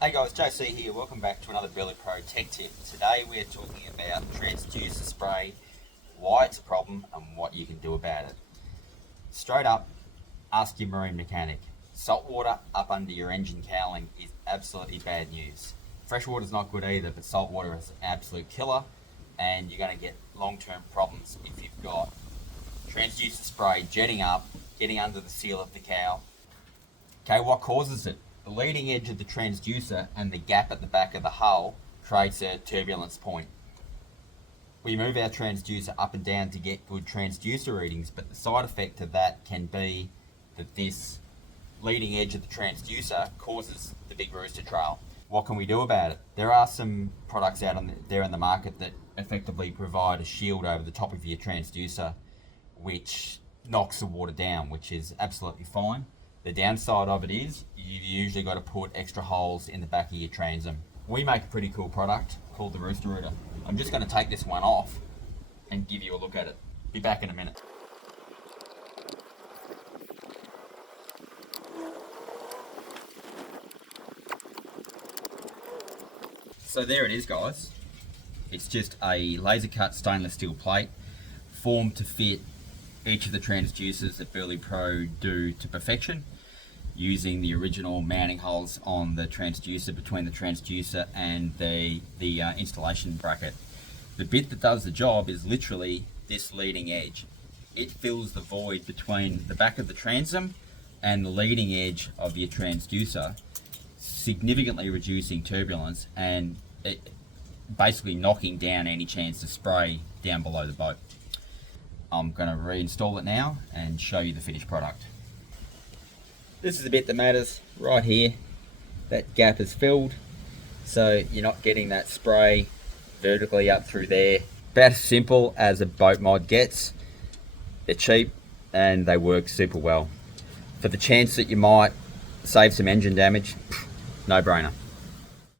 Hey guys, JC here. Welcome back to another Billy Pro Tech Tip. Today we're talking about transducer spray, why it's a problem and what you can do about it. Straight up, ask your marine mechanic. Salt water up under your engine cowling is absolutely bad news. Fresh water is not good either, but salt water is an absolute killer, and you're going to get long-term problems if you've got transducer spray jetting up, getting under the seal of the cowl. Okay, what causes it? The leading edge of the transducer and the gap at the back of the hull creates a turbulence point. We move our transducer up and down to get good transducer readings, but the side effect of that can be that this leading edge of the transducer causes the big rooster trail. What can we do about it? There are some products out there in the market that effectively provide a shield over the top of your transducer which knocks the water down, which is absolutely fine. The downside of it is you've usually got to put extra holes in the back of your transom. We make a pretty cool product called the Rooster Rooter. I'm just going to take this one off and give you a look at it. Be back in a minute. So there it is, guys. It's just a laser cut stainless steel plate formed to fit each of the transducers that Burley Pro do to perfection, using the original mounting holes on the transducer between the transducer and the installation bracket. The bit that does the job is literally this leading edge. It fills the void between the back of the transom and the leading edge of your transducer, significantly reducing turbulence and basically knocking down any chance of spray down below the boat. I'm going to reinstall it now and show you the finished product. This is the bit that matters right here. That gap is filled, so you're not getting that spray vertically up through there. About as simple as a boat mod gets. They're cheap and they work super well. For the chance that you might save some engine damage, no brainer.